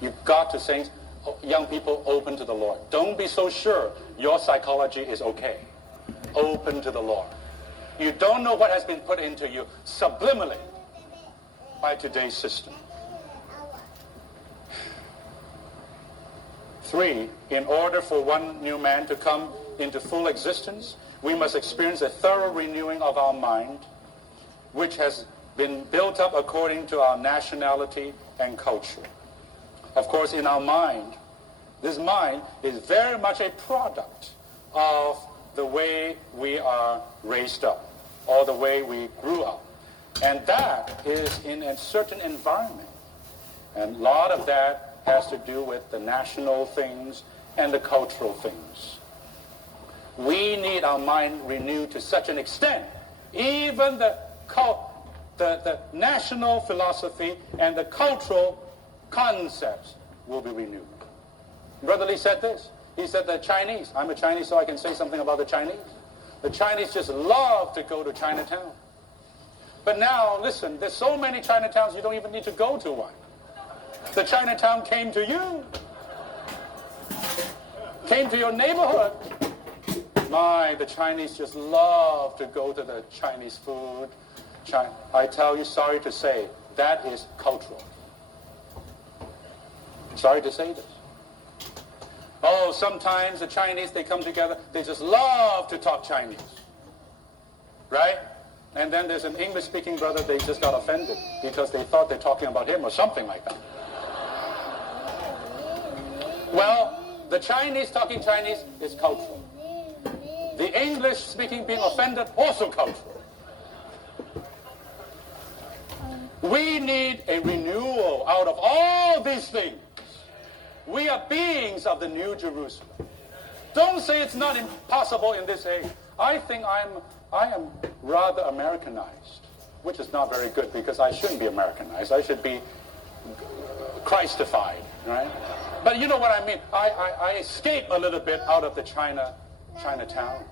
You've got to say, young people, open to the Lord. Don't be so sure your psychology is okay. Open to the Lord. You don't know what has been put into you subliminally by today's system. 3, in order for one new man to come into full existence, we must experience a thorough renewing of our mind, which has been built up according to our nationality and culture. Of course, in our mind, this mind is very much a product of the way we are raised up, or the way we grew up. And that is in a certain environment. And a lot of that has to do with the national things and the cultural things. We need our mind renewed to such an extent, even the national philosophy and the cultural concepts will be renewed. Brother Lee said this. He said the Chinese, I'm a Chinese so I can say something about the Chinese. The Chinese just love to go to Chinatown. But now, listen, there's so many Chinatowns you don't even need to go to one. The Chinatown came to you. Came to your neighborhood. My, the Chinese just love to go to the Chinese food. I tell you, sorry to say, that is cultural. Sorry to say this. Oh, sometimes the Chinese, they come together, they just love to talk Chinese. Right? And then there's an English-speaking brother, they just got offended because they thought they're talking about him or something like that. Well, the Chinese talking Chinese is cultural. The English-speaking being offended, also cultural. We need a renewal out of all these things. We are beings of the New Jerusalem. Don't say it's not impossible in this age. I think I am rather Americanized, which is not very good because I shouldn't be Americanized. I should be Christified, right? But you know what I mean. I escape a little bit out of the Chinatown.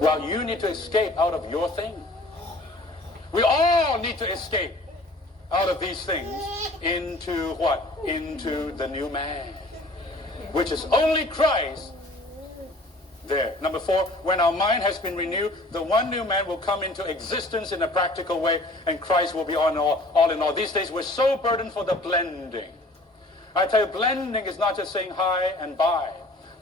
Well, you need to escape out of your thing. We all need to escape out of these things into what? Into the new man, which is only Christ there. Number 4, when our mind has been renewed, the one new man will come into existence in a practical way, and Christ will be all in all. These days, we're so burdened for the blending. I tell you, blending is not just saying hi and bye.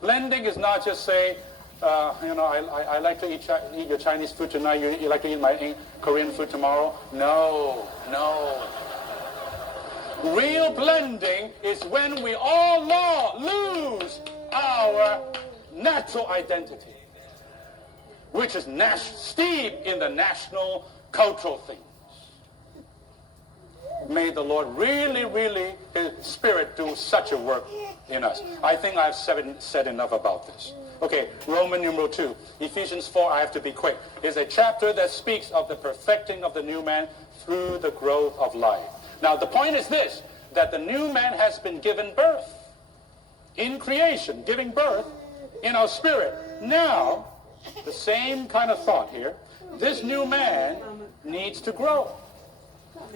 Blending is not just say, I like to eat your Chinese food tonight. You like to eat my Korean food tomorrow? No. Real blending is when we all lose our natural identity, which is steeped in the national cultural things. May the Lord really, His Spirit do such a work in us. I think I've said enough about this. Okay, Roman numeral 2. Ephesians 4, I have to be quick, is a chapter that speaks of the perfecting of the new man through the growth of life. Now, the point is this, that the new man has been given birth in creation, giving birth in our spirit. Now, the same kind of thought here. This new man needs to grow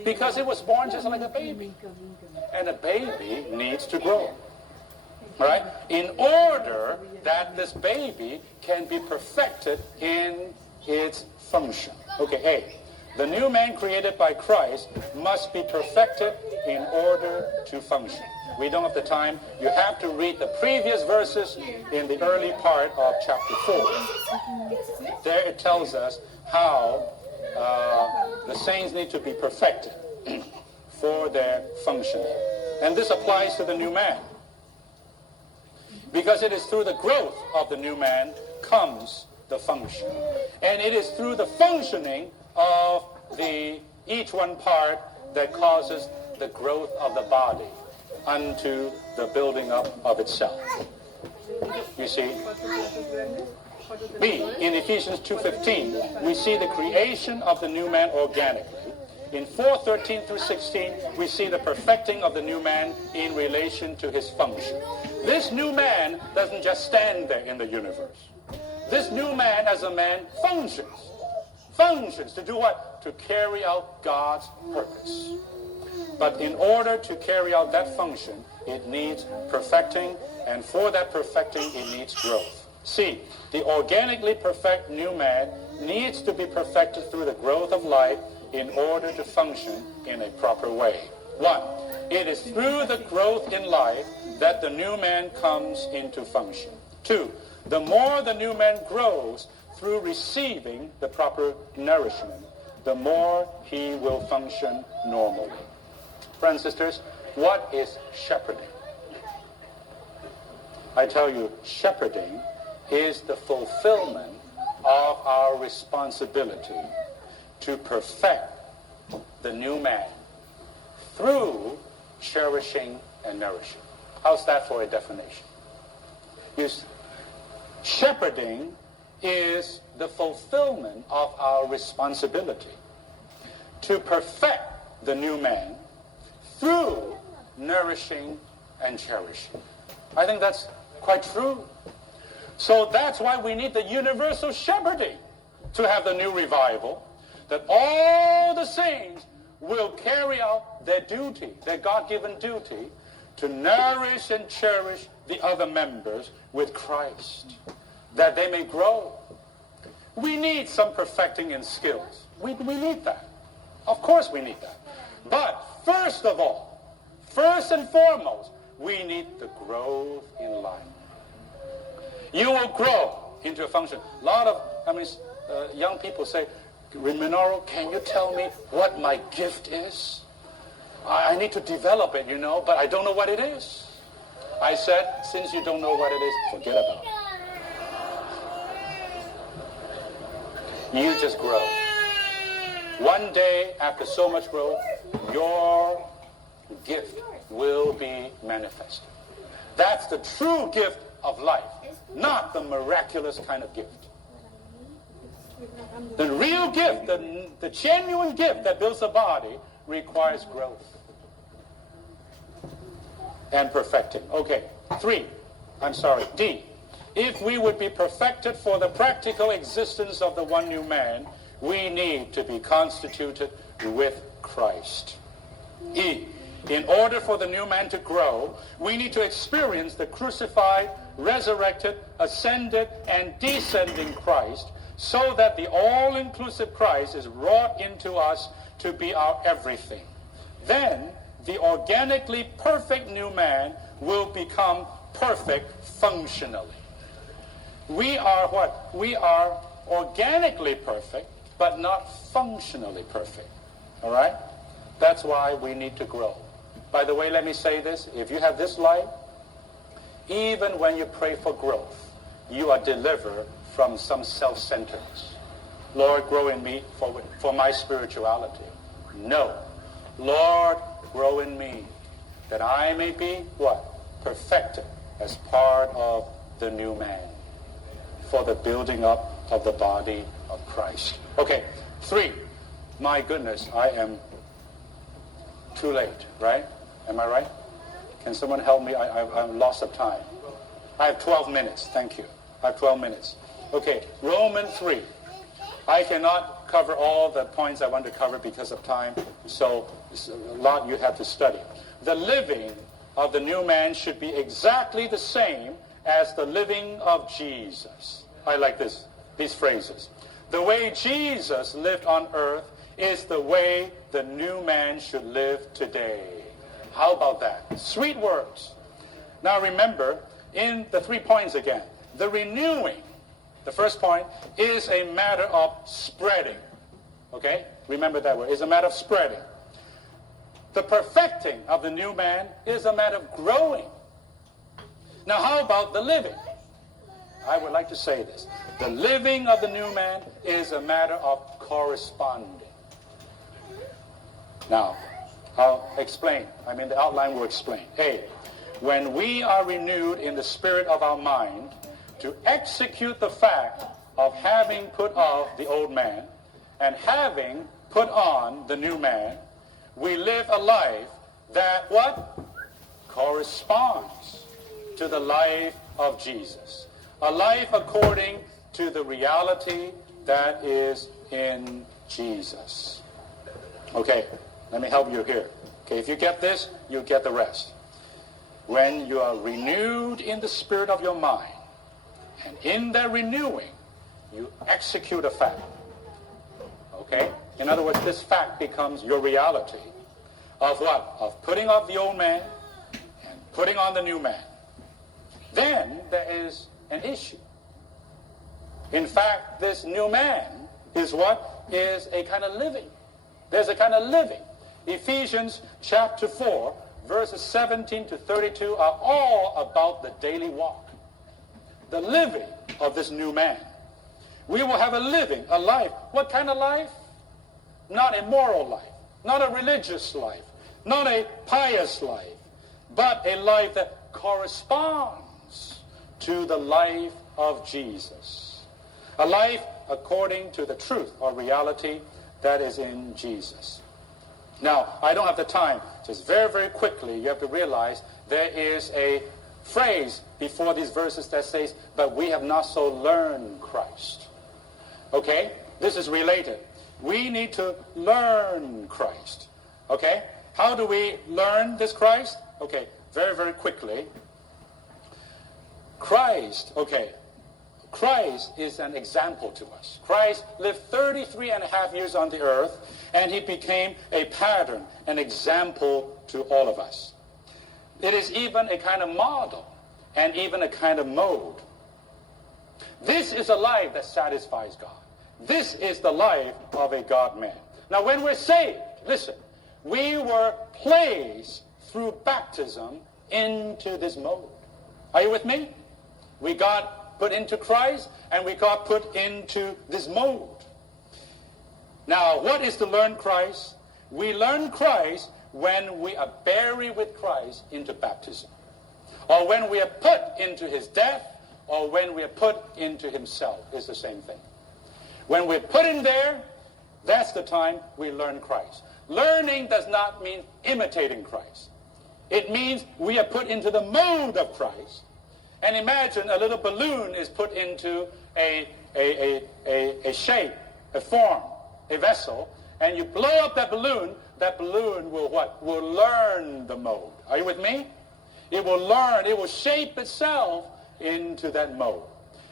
because it was born just like a baby. And a baby needs to grow. All right? In order that this baby can be perfected in its function. Okay, A. The new man created by Christ must be perfected in order to function. We don't have the time. You have to read the previous verses in the early part of chapter 4. There it tells us how the saints need to be perfected for their functioning. And this applies to the new man. Because it is through the growth of the new man comes the function. And it is through the functioning of each one part that causes the growth of the body unto the building up of itself. You see? B, in Ephesians 2:15, we see the creation of the new man organically. In 4:13 through 16, we see the perfecting of the new man in relation to his function. This new man doesn't just stand there in the universe. This new man as a man functions. Functions to do what? To carry out God's purpose. But in order to carry out that function, it needs perfecting, and for that perfecting, it needs growth. C, the organically perfect new man needs to be perfected through the growth of life in order to function in a proper way. 1, it is through the growth in life that the new man comes into function. 2, the more the new man grows through receiving the proper nourishment, the more he will function normally. Friends and sisters, what is shepherding? I tell you, shepherding is the fulfillment of our responsibility to perfect the new man through cherishing and nourishing. How's that for a definition? Shepherding is the fulfillment of our responsibility to perfect the new man through nourishing and cherishing. I think that's quite true. So that's why we need the universal shepherding to have the new revival, that all the saints will carry out their duty, their God-given duty, to nourish and cherish the other members with Christ, that they may grow. We need some perfecting in skills. We need that. Of course we need that. But first of all, first and foremost, we need the growth in life. You will grow into a function. A lot of young people say, Minoru, can you tell me what my gift is? I need to develop it, but I don't know what it is. I said, since you don't know what it is, forget about it. You just grow. One day, after so much growth, your gift will be manifested. That's the true gift of life, not the miraculous kind of gift. The real gift, the genuine gift that builds a body requires growth and perfecting. Okay, D. If we would be perfected for the practical existence of the one new man, we need to be constituted with Christ. E. In order for the new man to grow, we need to experience the crucified, resurrected, ascended, and descending Christ, so that the all-inclusive Christ is wrought into us to be our everything. Then the organically perfect new man will become perfect functionally. We are what? We are organically perfect, but not functionally perfect. All right? That's why we need to grow. By the way, let me say this. If you have this life, even when you pray for growth, you are delivered from some self-centeredness. Lord, grow in me for my spirituality. No. Lord, grow in me that I may be what? Perfected as part of the new man for the building up of the body of Christ. Okay, 3. My goodness, I am too late, right? Am I right? Can someone help me? I'm lost of time. I have 12 minutes. Thank you. I have 12 minutes. Okay, Romans 3. I cannot cover all the points I want to cover because of time, so it's a lot you have to study. The living of the new man should be exactly the same as the living of Jesus. I like these phrases. The way Jesus lived on earth is the way the new man should live today. How about that? Sweet words. Now remember, in the 3 points again, the renewing, the first point, is a matter of spreading. Okay? Remember that word. It's a matter of spreading. The perfecting of the new man is a matter of growing. Now how about the living? I would like to say this. The living of the new man is a matter of corresponding. Now, I'll explain. The outline will explain. A, when we are renewed in the spirit of our mind to execute the fact of having put off the old man and having put on the new man, we live a life that what? Corresponds to the life of Jesus. A life according to the reality that is in Jesus. Okay, let me help you here. Okay, if you get this, you get the rest. When you are renewed in the spirit of your mind, and in that renewing, you execute a fact. Okay? In other words, this fact becomes your reality of what? Of putting off the old man and putting on the new man. Then there is an issue. In fact, this new man is what? Is a kind of living. There's a kind of living. Ephesians chapter 4, verses 17 to 32 are all about the daily walk. The living of this new man. We will have a living, a life. What kind of life? Not a moral life, not a religious life, not a pious life, but a life that corresponds to the life of Jesus. A life according to the truth or reality that is in Jesus. Now, I don't have the time. Just very, very quickly, you have to realize there is a phrase before these verses that says, but we have not so learned Christ. Okay? This is related. We need to learn Christ. Okay? How do we learn this Christ? Okay, very, very quickly. Christ is an example to us. Christ lived 33 and a half years on the earth, and he became a pattern, an example to all of us. It is even a kind of model, and even a kind of mode. This is a life that satisfies God. This is the life of a God-man. Now, when we're saved, listen, we were placed through baptism into this mode. Are you with me? We got put into Christ, and we got put into this mode. Now, what is to learn Christ? We learn Christ when we are buried with Christ into baptism, or when we are put into his death, or when we are put into himself. It's the same thing. When we're put in there, that's the time we learn Christ. Learning does not mean imitating Christ. It means we are put into the mode of Christ. And imagine a little balloon is put into a shape, a form, a vessel, and you blow up that balloon will what? Will learn the mode. Are you with me? It will learn, it will shape itself into that mode.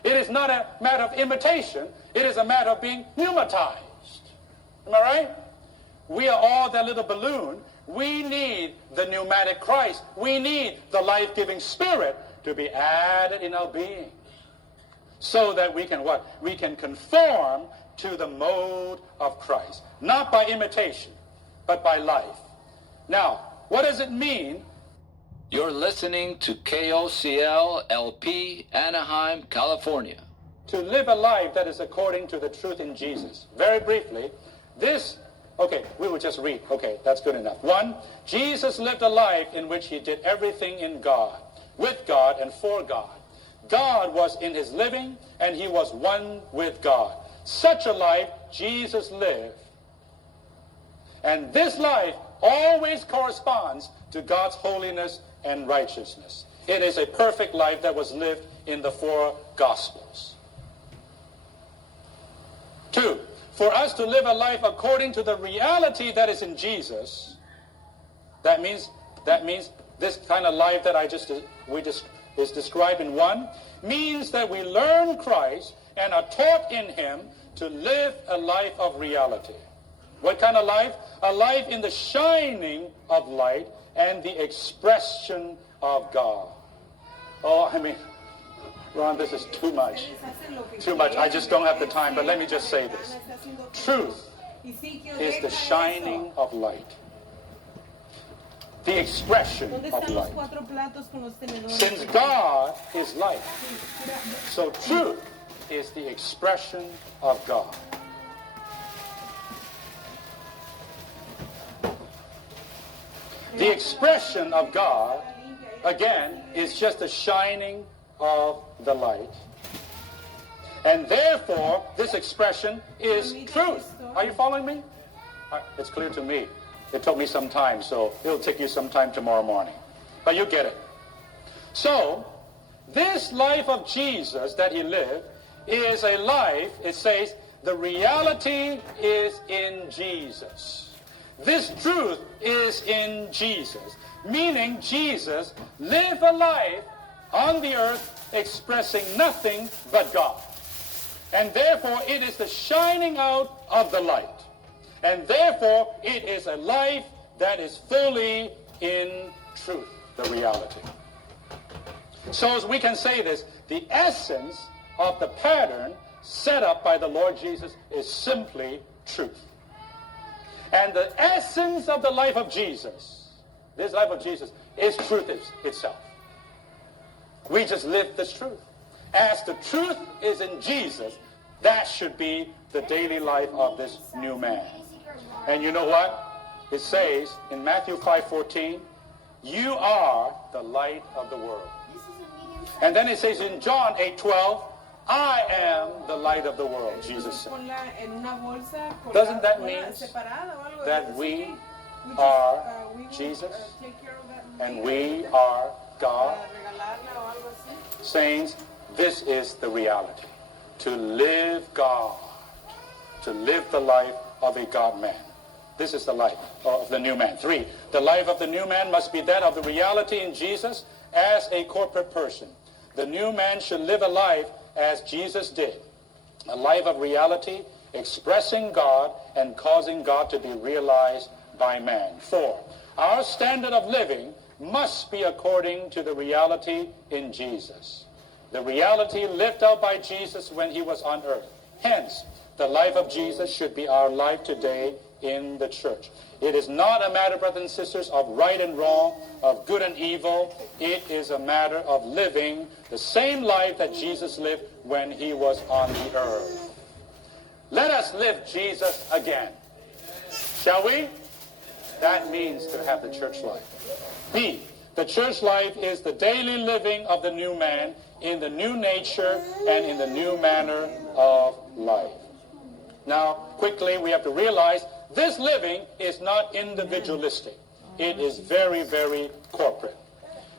It is not a matter of imitation, it is a matter of being pneumatized. Am I right? We are all that little balloon. We need the pneumatic Christ. We need the life-giving Spirit to be added in our being, so that we can what? We can conform to the mode of Christ. Not by imitation, but by life. Now, what does it mean? You're listening to KOCL LP, Anaheim, California. To live a life that is according to the truth in Jesus. Very briefly, we will just read. Okay, that's good enough. 1, Jesus lived a life in which he did everything in God, with God and for God. God was in his living, and he was one with God. Such a life Jesus lived. And this life always corresponds to God's holiness and righteousness. It is a perfect life that was lived in the 4 Gospels. 2, for us to live a life according to the reality that is in Jesus, that means this kind of life that is described in 1, means that we learn Christ and are taught in him to live a life of reality. What kind of life? A life in the shining of light and the expression of God. Oh, I mean, Ron, this is too much. Too much. I just don't have the time, but let me just say this. Truth is the shining of light. The expression of light. Since God is light, so truth is the expression of God. The expression of God, again, is just a shining of the light. And therefore, this expression is truth. Are you following me? It's clear to me. It took me some time, so it'll take you some time tomorrow morning. But you get it. So, this life of Jesus that he lived is a life, it says, the reality is in Jesus. This truth is in Jesus, meaning Jesus lived a life on the earth expressing nothing but God. And therefore, it is the shining out of the light. And therefore, it is a life that is fully in truth, the reality. So as we can say this, the essence of the pattern set up by the Lord Jesus is simply truth. And the essence of the life of Jesus, this life of Jesus, is truth itself. We just live this truth. As the truth is in Jesus, that should be the daily life of this new man. And you know what? It says in Matthew 5:14, you are the light of the world. And then it says in John 8:12, I am the light of the world, Jesus said. Doesn't that mean that we are Jesus and we are God? Saints, this is the reality. To live God, to live the life of a God-man. This is the life of the new man. 3, the life of the new man must be that of the reality in Jesus as a corporate person. The new man should live a life as Jesus did. A life of reality, expressing God and causing God to be realized by man. 4, our standard of living must be according to the reality in Jesus. The reality lived out by Jesus when he was on earth. Hence, the life of Jesus should be our life today in the church. It is not a matter, brothers and sisters, of right and wrong, of good and evil. It is a matter of living the same life that Jesus lived when he was on the earth. Let us live Jesus again. Shall we? That means to have the church life. B, the church life is the daily living of the new man in the new nature and in the new manner of life. Now, quickly, we have to realize this living is not individualistic. It is very, very corporate.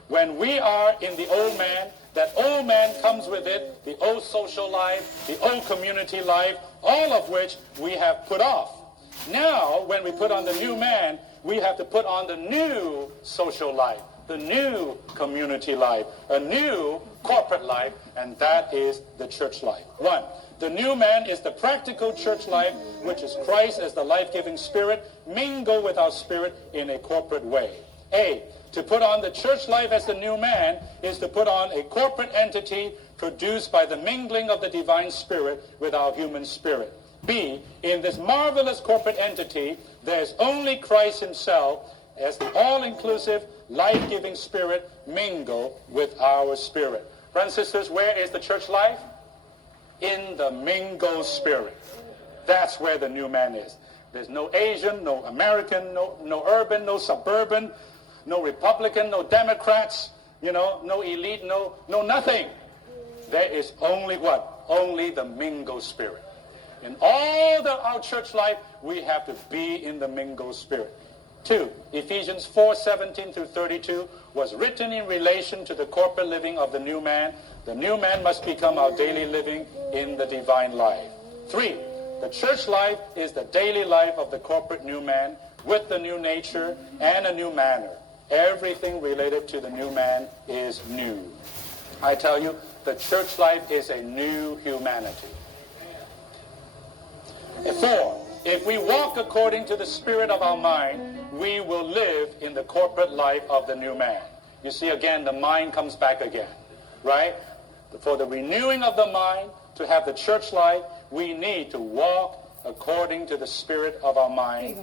When we are in the old man, that old man comes with it, the old social life, the old community life, all of which we have put off. Now, when we put on the new man, we have to put on the new social life, the new community life, a new corporate life, and that is the church life. 1, the new man is the practical church life, which is Christ as the life-giving spirit, mingle with our spirit in a corporate way. A, to put on the church life as the new man is to put on a corporate entity produced by the mingling of the divine spirit with our human spirit. B, in this marvelous corporate entity, there's only Christ himself as the all-inclusive, life-giving spirit mingle with our spirit. Brothers and sisters, where is the church life? In the mingle spirit. That's where the new man is. There's no Asian, no American, no urban, no suburban, no Republican, no Democrats, no elite, no nothing. There is only what? Only the mingle spirit. In all our church life, we have to be in the mingle spirit. 2, Ephesians 4:17 through 32 was written in relation to the corporate living of the new man. The new man must become our daily living in the divine life. 3, the church life is the daily life of the corporate new man with the new nature and a new manner. Everything related to the new man is new. I tell you, the church life is a new humanity. 4, if we walk according to the spirit of our mind, we will live in the corporate life of the new man. You see, again, the mind comes back again, right? For the renewing of the mind, to have the church life, we need to walk according to the spirit of our mind.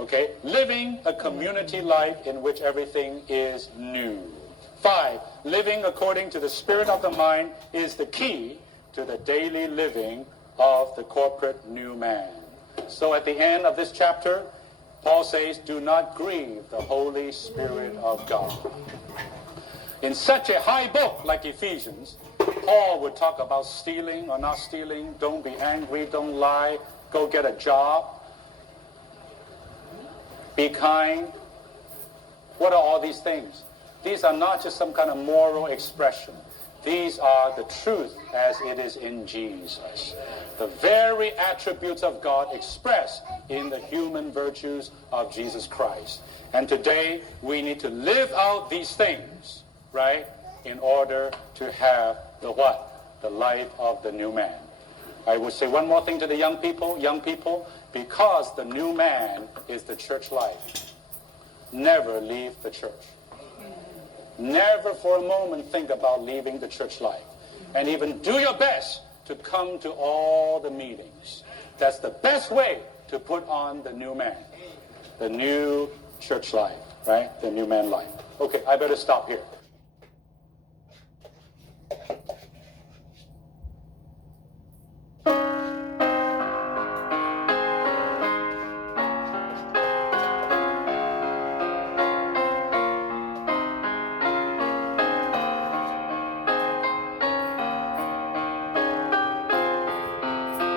Okay? Living a community life in which everything is new. 5, living according to the spirit of the mind is the key to the daily living of the corporate new man. So at the end of this chapter, Paul says, do not grieve the Holy Spirit of God. In such a high book like Ephesians, Paul would talk about stealing or not stealing, don't be angry, don't lie, go get a job, be kind. What are all these things? These are not just some kind of moral expression. These are the truth as it is in Jesus. The very attributes of God expressed in the human virtues of Jesus Christ. And today we need to live out these things, right, in order to have the what? The life of the new man. I would say one more thing to the young people, because the new man is the church life. Never leave the church. Never for a moment think about leaving the church life. And even do your best to come to all the meetings. That's the best way to put on the new man. The new church life, right? The new man life. Okay, I better stop here.